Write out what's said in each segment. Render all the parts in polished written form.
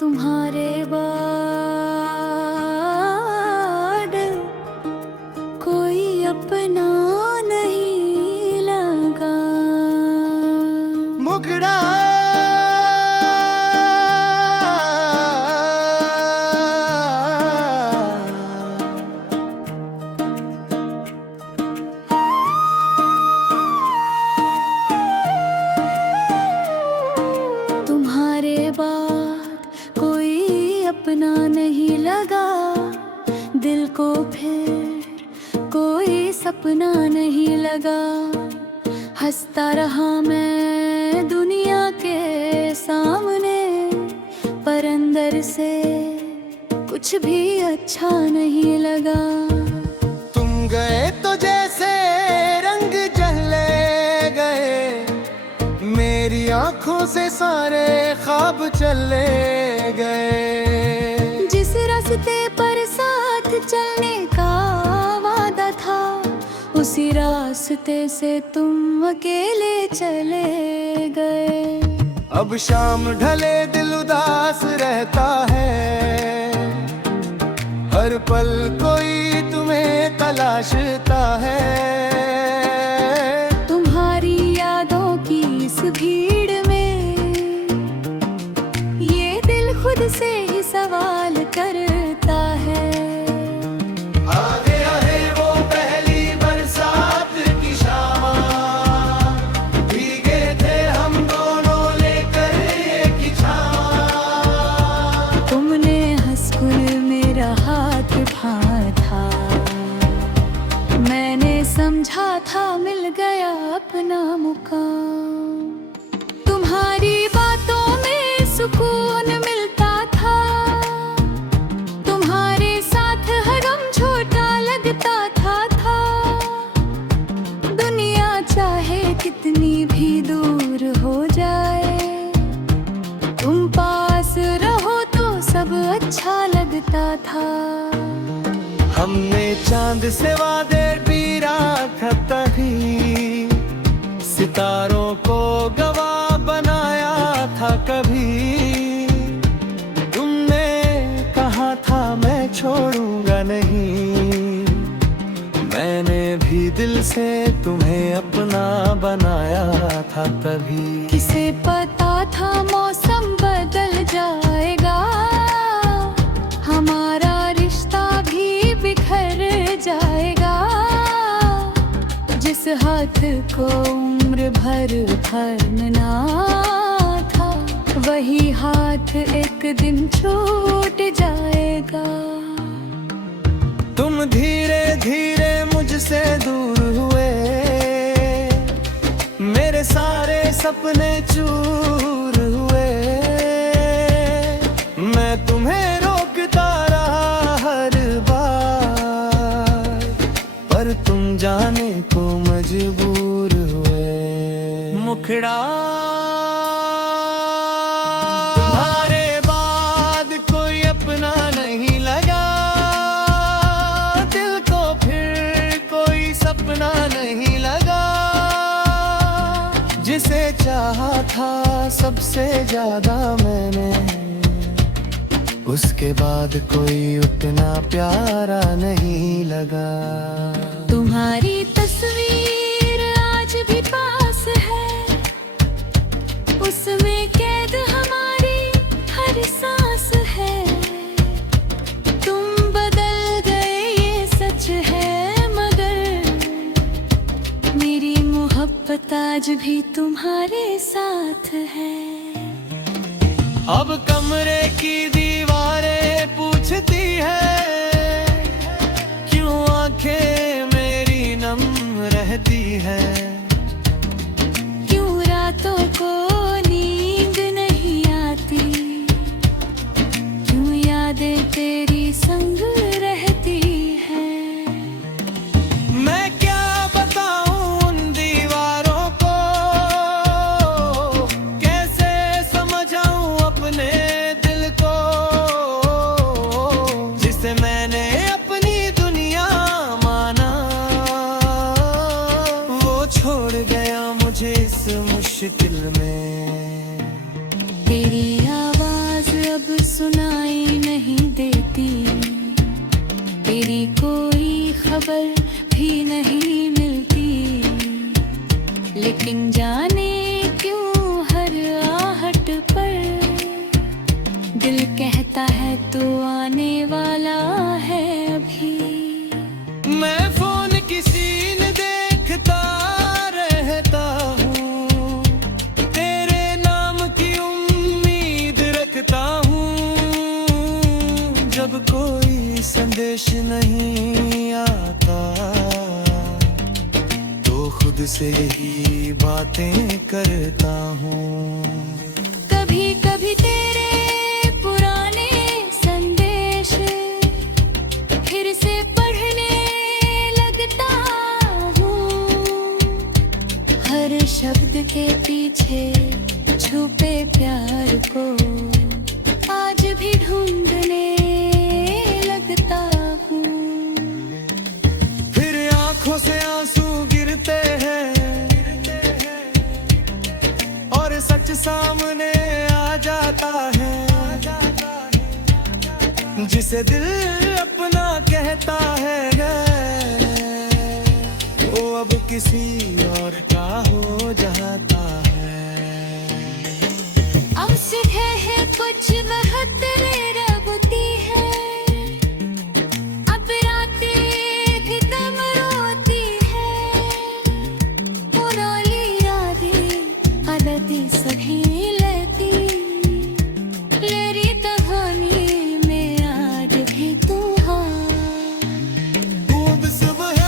तुम्हारे बाद कोई अपना नहीं लगा। मुखड़ा तुम्हारे बाद कोई अपना नहीं लगा, दिल को फिर कोई सपना नहीं लगा। हंसता रहा मैं दुनिया के सामने, पर अंदर से कुछ भी अच्छा नहीं लगा। तुम गए तो जैसे रंग जले गए, मेरी आंखों से सारे ख्वाब चले गए। जिस रास्ते पर साथ चलने का वादा था, उसी रास्ते से तुम अकेले चले गए। अब शाम ढले दिल उदास रहता है, हर पल कोई तुम्हें तलाशता है। तुम्हारी यादों की इस भीड़ में ये दिल खुद से ही सवाल करता है। आगे आए वो पहली बरसात की शाम, भीगे थे हम दोनों लेकर एक ही छाँव। तुमने हंसकर मेरा हाथ थामा था, मैंने समझा था मिल गया अपना मुकाम। तुम्हारी बातों में सुकून मिलता था, तुम्हारे साथ हर गम छोटा लगता था। दुनिया चाहे कितनी भी दूर हो जाए, तुम पास रहो तो सब अच्छा लगता था। हमने चांद से वादे भी रखा तभी, सितारों को गवाह बनाया था कभी। तुमने कहा था मैं छोड़ूंगा नहीं, मैंने भी दिल से तुम्हें अपना बनाया था तभी। किसे पता था मौसम बदल जाएगा, हमारा रिश्ता भी बिखर जाएगा। जिस हाथ को उम्र भर भरना था, वही हाथ एक दिन छूट जाएगा। तुम धीरे धीरे मुझसे दूर हुए, मेरे सारे सपने चूर हुए। मैं तुम्हें रोकता रहा हर बार, पर तुम जाने को मजबूर हुए। मुखड़ा तुम्हारे बाद कोई अपना नहीं लगा, दिल को फिर कोई सपना नहीं लगा। जिसे चाहा था सबसे ज्यादा मैंने, उसके बाद कोई उतना प्यारा नहीं लगा। तुम्हारी तस्वीर आज भी पास है, उसमें कैद हमारी हर सांस है। तुम बदल गए ये सच है, मगर मेरी मोहब्बत आज भी तुम्हारे साथ है। अब कमरे की दीवारें पूछती है, क्यों आंखें मेरी नम रहती है। क्यों रातों को नींद नहीं आती, क्यों यादें तेरी संग रहती हैं। मैं क्या बताऊं उन दीवारों को, कैसे समझाऊं अपने दिल को, जिसे मैंने अपनी दुनिया माना। वो छोड़ गया मुझे इस मुश्किल में। तेरी आवाज अब सुनाई नहीं देती, तेरी कोई खबर भी नहीं मिलती। लेकिन जाने क्यों हर आहट पर दिल कहता है तू आने वाला है अभी। मैं फोन की सीन देखता रहता हूँ, तेरे नाम की उम्मीद रखता हूँ। जब कोई संदेश नहीं आता तो खुद से ही बातें करता हूँ। कभी कभी तेरे पुराने संदेश फिर से पढ़ने लगता हूँ। हर शब्द के पीछे छुपे प्यार को आज भी ढूंढने लगता हूँ। फिर आंखों से आंसू गिरते हैं और सच सामने आ जाता है। जिसे दिल अपना कहता है वो अब किसी और का हो जाता है। अब सीखे है कुछ वक्त रबती है, अब रातें भी कम रोती है। पुरानी यादें आदतें सभी लेती, मेरी कहानी में आज भी तू हाँ। खूब सुबह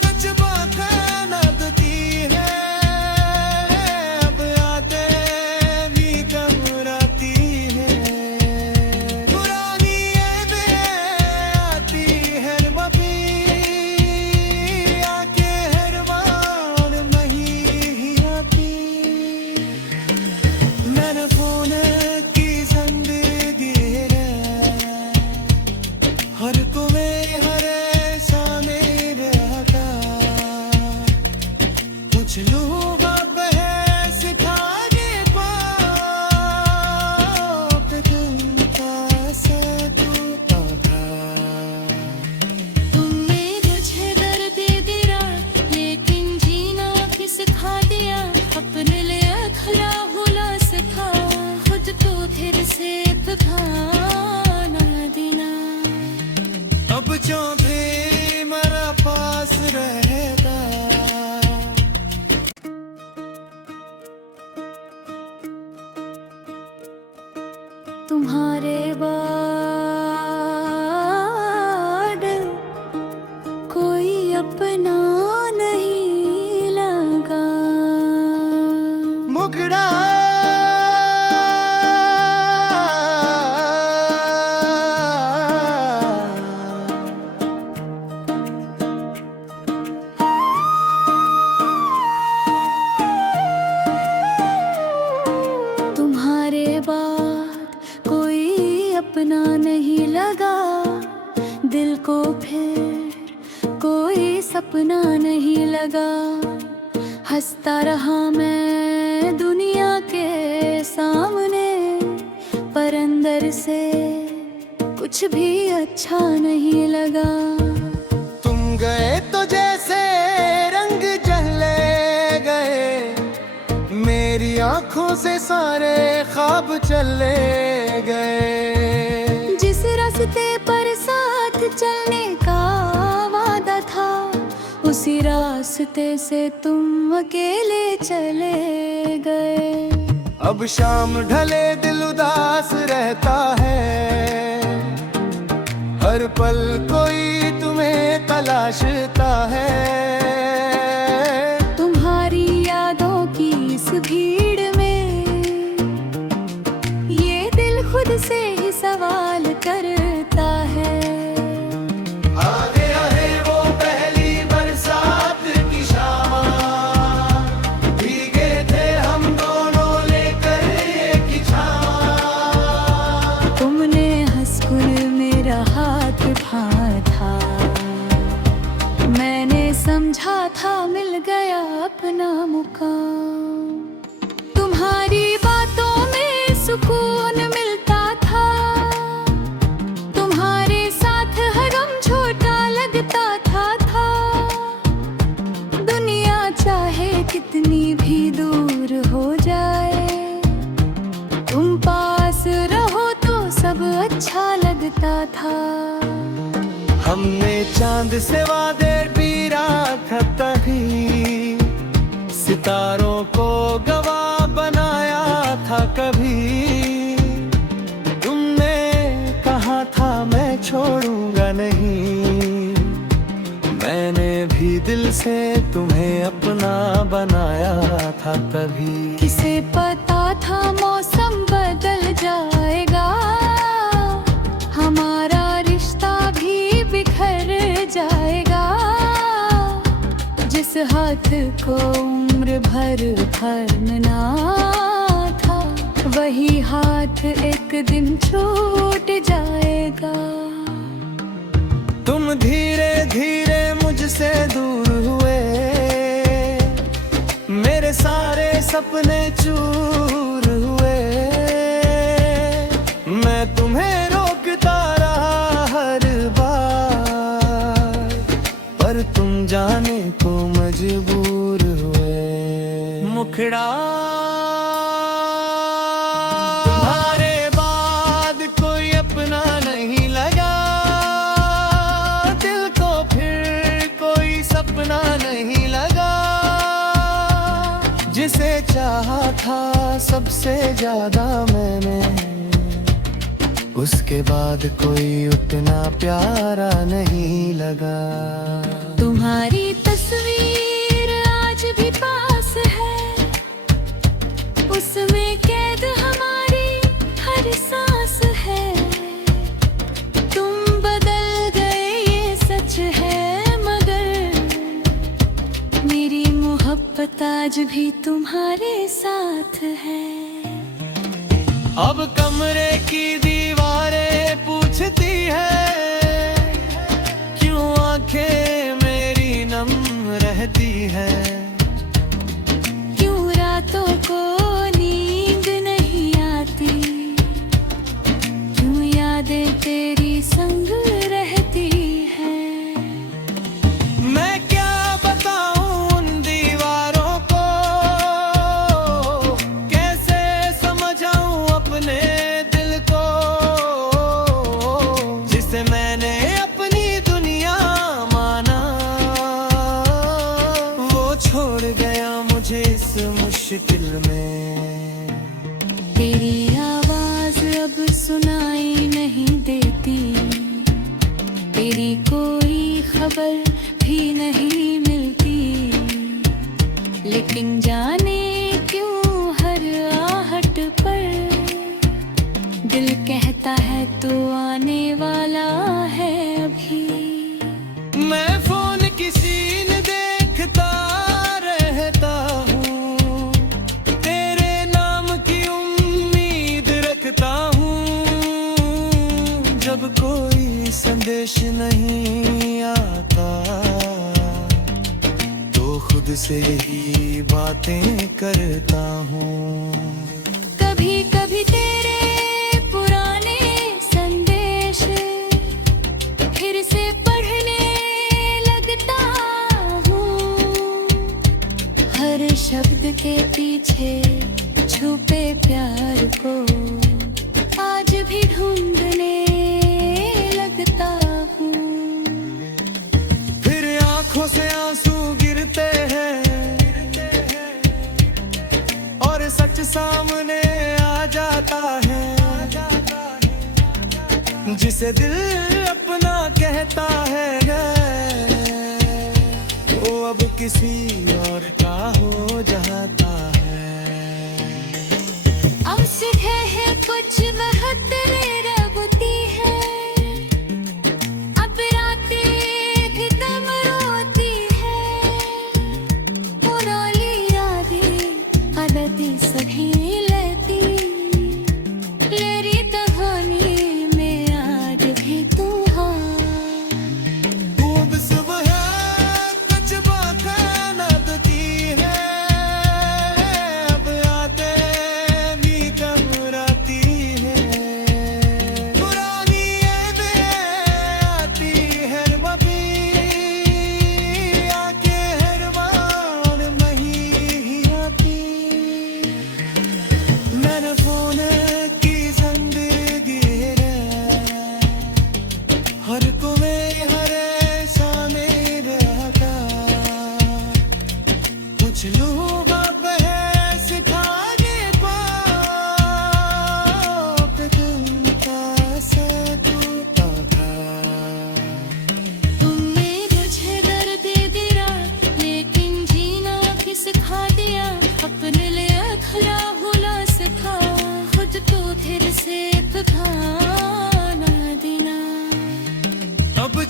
कुछ बातें लगती है, अब यादें भी कम रहती है। पुरानी यादें आती है मबी, आके हर बार नहीं आती। मैंने फोन की जिंदगी है, हर तुम्हें हर सामने रहता। कुछ लोग अब है सिखाने पाप तुमका सतूता था। तुमने मुझे दर्द दिया लेकिन जीना भी सिखा दिया। अपने लिए खरा भूला सिखा, खुद तो फिर से बहाना देना। अब जो भी मेरा पास रहेगा, तुम्हारे बाद कोई अपना नहीं लगा। मुगड़ा तुम्हारे बाद कोई अपना नहीं लगा, दिल को फिर कोई सपना नहीं लगा। हंसता रहा मैं दुनिया के सामने, पर अंदर से कुछ भी अच्छा नहीं लगा। तुम गए तो जैसे रंग चले गए, मेरी आंखों से सारे ख्वाब चले गए। जिस रास्ते पर साथ चलने का वादा था, उसी रास्ते से तुम अकेले चले गए। अब शाम ढले दिल उदास रहता है, हर पल कोई तुम्हें तलाशता है। तुम्हारी यादों की इस भीड़ में ये दिल खुद से ही सवाल करता है। आगे आए वो पहली बरसात की शाम, भीगे थे हम दोनों लेकर एक ही छावा। तुमने हंसकर मेरा हाथ थामा था, मैंने समझा था मिल गया अपना मुकाम। चांद से वादे भी रात तभी सितारों को गवाह बनाया था कभी। तुमने कहा था मैं छोड़ूंगा नहीं, मैंने भी दिल से तुम्हें अपना बनाया था तभी। किसे पता था मौसम बदल जाएगा, हमारा रिश्ता भी बिखर जाएगा। जिस हाथ को उम्र भर थमना था, वही हाथ एक दिन छूट जाएगा। तुम धीरे धीरे मुझसे दूर हुए, मेरे सारे सपने चूर हुए। मैं तुम्हें रोकता रहा हर बार, पर तुम जाने को मजबूर हुए। मुखड़ा तुम्हारे बाद कोई अपना नहीं लगा, दिल को फिर कोई सपना नहीं लगा। जिसे चाहा था सबसे ज्यादा मैंने, उसके बाद कोई उतना प्यारा नहीं लगा। तुम्हारी तस्वीर आज भी पास है, उसमें कैद हमारी हर सांस है। तुम बदल गए ये सच है, मगर मेरी मोहब्बत आज भी तुम्हारे साथ है। अब कमरे की दीवारें पूछती है, क्यों आंखें मेरी नम रहती है। क्यों रातों को नींद नहीं आती, क्यों यादें तेरी संग रहती हैं। मैं क्या बताऊं उन दीवारों को, कैसे समझाऊं अपने दिल को। जिसे मैंने अपनी दुनिया माना, वो छोड़ गया मुझे इस मुश्किल में। तेरी आवाज अब सुनाई नहीं देती, तेरी कोई खबर भी नहीं मिलती। लेकिन जाने क्यों हर आहट पर दिल कहता है तू आने वाला है अभी। मैं फोन की सीन देखता रहता हूँ, तेरे नाम की उम्मीद रखता हूँ। जब कोई संदेश नहीं आता, तो खुद से ही बातें करता हूँ। कभी कभी तेरे पुराने संदेश फिर से पढ़ने लगता हूँ। हर शब्द के पीछे छुपे प्यार को आज भी ढूंढने लगता हूँ। फिर आंखों से आंसू गिरते हैं, और सच सामने आ जाता है। जिसे दिल अपना कहता है, वो अब किसी और का हो जाता है। अब सुबह है कुछ बहत्तरे रबती है, अब रातें भी कम रोती है। पुरानी यादें आदतें सभी लेती, मेरी कहानी में आज भी तू हाँ। खूब सुबह कुछ बातें नबती है,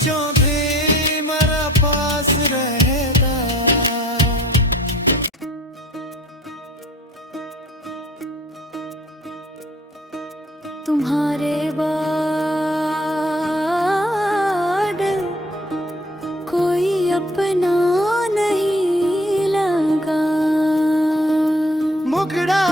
बच्चों भी मेरा पास रहेगा। तुम्हारे बाद कोई अपना नहीं लगा। मुखड़ा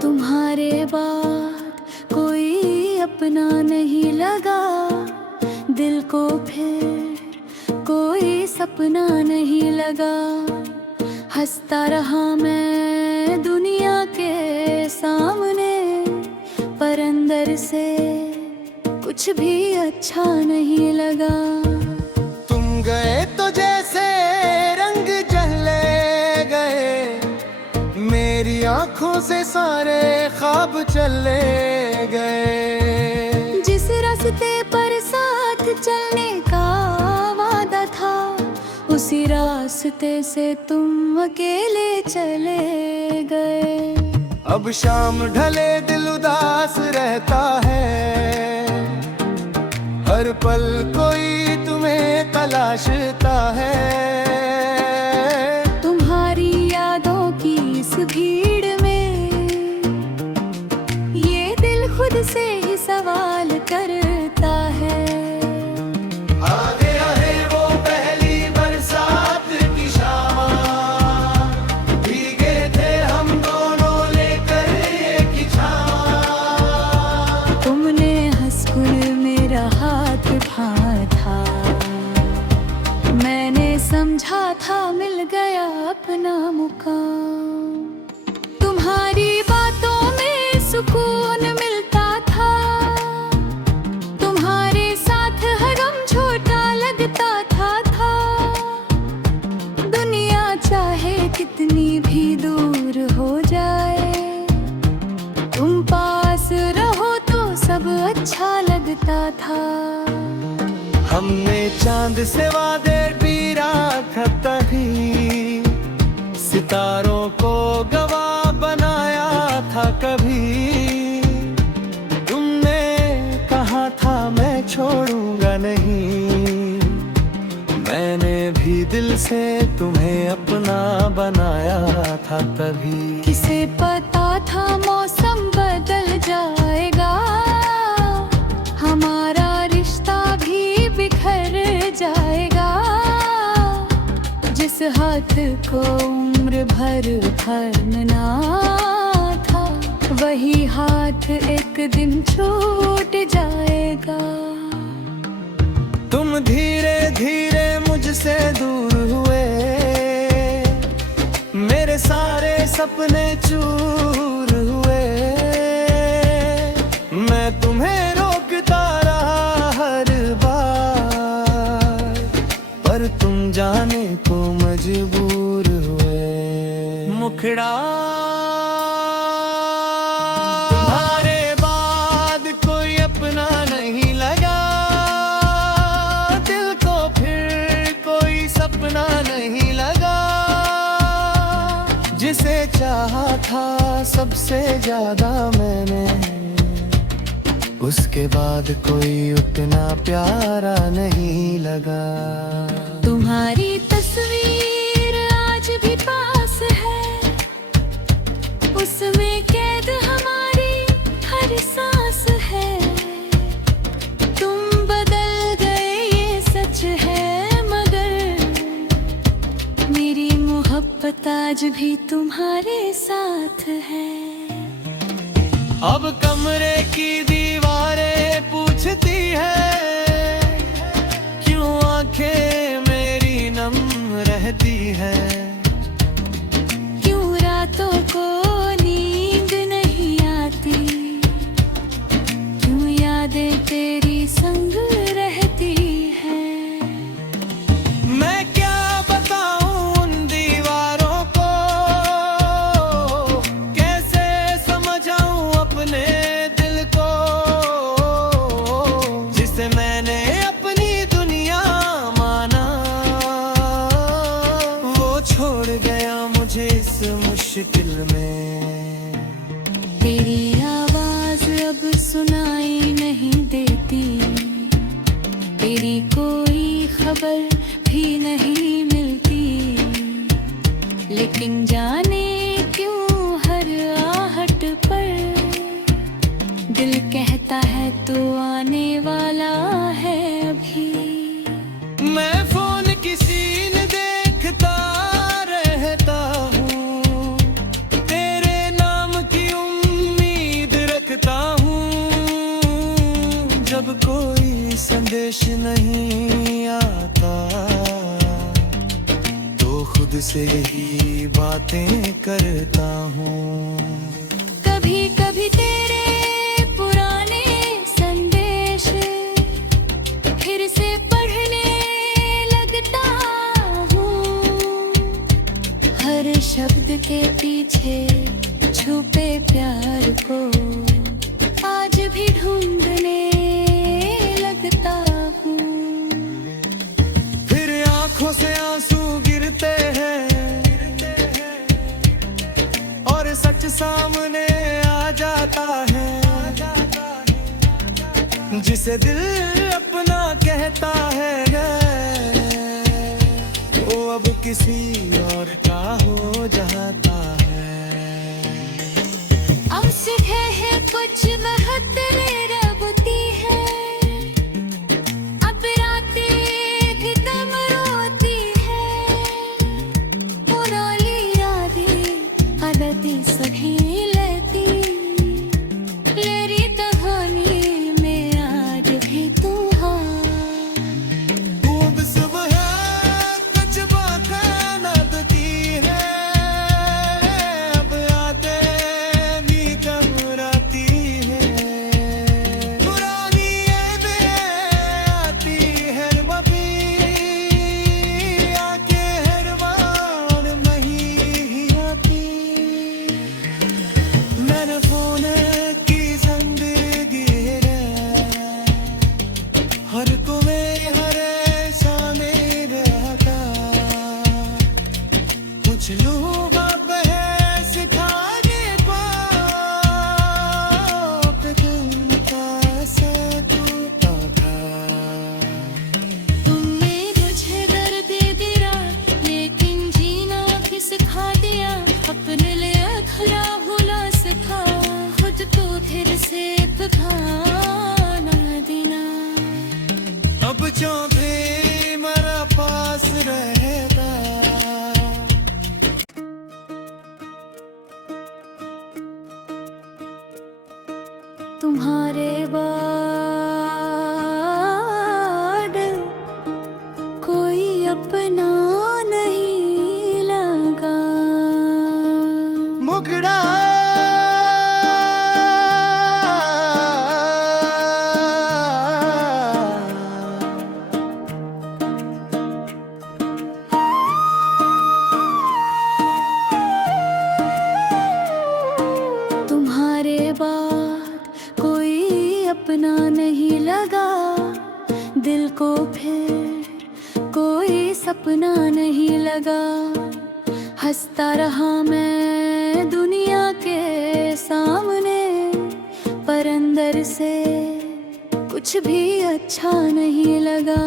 तुम्हारे बाद कोई अपना नहीं लगा। दिल को फिर कोई सपना नहीं लगा। हंसता रहा मैं दुनिया के सामने, पर अंदर से कुछ भी अच्छा नहीं लगा। तुम गए तो जैसे रंग जले गए, मेरी आंखों से सारे ख्वाब चले गए। जिस रास्ते पर साथ चलने का वादा था, उसी रास्ते से तुम अकेले चले गए। अब शाम ढले दिल उदास रहता है, हर पल कोई तुम्हें तलाशता है। तुम्हारी यादों की इस भीड़ में ये दिल खुद से ही सवाल करता है। आगे आए वो पहली बरसात की शाम, भीगे थे हम दोनों लेकर एक ही छाँव। तुमने हंसकर मेरा हाथ थामा था, मैंने समझा था मिल गया अपना मुकाम। तुम्हारी बातों में सुकून मिलता था, तुम्हारे साथ हर गम छोटा लगता था। दुनिया चाहे कितनी भी दूर हो जाए, तुम पास रहो तो सब अच्छा लगता था। हमने चांद से वादे भी रखा तभी, सितारों को गवाह बनाया था कभी। तुमने कहा था मैं छोड़ूंगा नहीं, मैंने भी दिल से तुम्हें अपना बनाया था तभी। किसे पता था मौसम बदल जाएगा, हमारा रिश्ता भी बिखर जाएगा। जिस हाथ को उम्र भर थमना था, वही हाथ एक दिन छूट जाएगा। तुम धीरे धीरे मुझसे दूर हुए, मेरे सारे सपने चूर हुए। मैं तुम्हें रोकता रहा हर बार, पर तुम जाने को मजबूर हुए। मुखड़ा तुम्हारे बाद कोई अपना नहीं लगा, दिल को फिर कोई सपना नहीं लगा। जिसे चाहा था सबसे ज्यादा मैंने, उसके बाद कोई उतना प्यारा नहीं लगा। तुम्हारी तस्वीर आज भी पास है, उसमें कैद हमारी हर सांस है। तुम बदल गए ये सच है, मगर मेरी मोहब्बत आज भी तुम्हारे साथ है। अब कमरे की दीवारें पूछती है, क्यों आंखें मेरी नम रहती है। क्यों रातों को नींद नहीं आती, क्यों यादें तेरी संग रहती है। मैं क्या बताऊं उन दीवारों को, कैसे समझाऊं अपने दिल को, जिसे मैंने अपनी दुनिया दिल में। तेरी आवाज अब सुनाई नहीं देती, तेरी कोई खबर भी नहीं मिलती, लेकिन जाने क्यों हर आहट पर दिल कहता है तू आने वाला है अभी। मैं फोन की सीन देखता रहता हूँ, तेरे नाम की उम्मीद रखता हूँ। जब कोई संदेश नहीं आता तो खुद से ही बातें करता हूँ। कभी कभी तेरे पुराने संदेश फिर से पढ़ने लगता हूँ, हर शब्द के पीछे छुपे प्यार को आज भी ढूंढने लगता हूँ। फिर आंखों से आंसू गिरते हैं और सच सामने आ जाता है। जिसे दिल अपना कहता है वो अब किसी और का हो जाता है। अब सुबह है कुछ महत्व रबती है, अब रातें भी कम रोती है, पुरानी यादें आदतें सभी लेती, मेरी कहानी में आज भी तू हाँ। तू अब सुबह कुछ बातें लगती है, अब यादें भी कम राती है, पुरानी यादें आती है मबी, आके हर बार नहीं आती। मैंने फोन की जिंदगी है, हर कोई हर सामने रहता, कुछ लोग अब है सिखाने को कि तुम कैसे टूटा था। तुमने मुझे दर्द दिया लेकिन जीना भी सिखा दिया, अपने लिए खरा भूला सिखा, खुद को फिर से बहाना देना। अब जो भी मेरा पास रहेगा, तुम्हारे बाद कोई अपना नहीं लगा। मुगड़ा तुम्हारे बाद कोई अपना नहीं लगा, दिल को फिर कोई सपना नहीं लगा। हंसता रहा मैं दुनिया के सामने, पर अंदर से कुछ भी अच्छा नहीं लगा।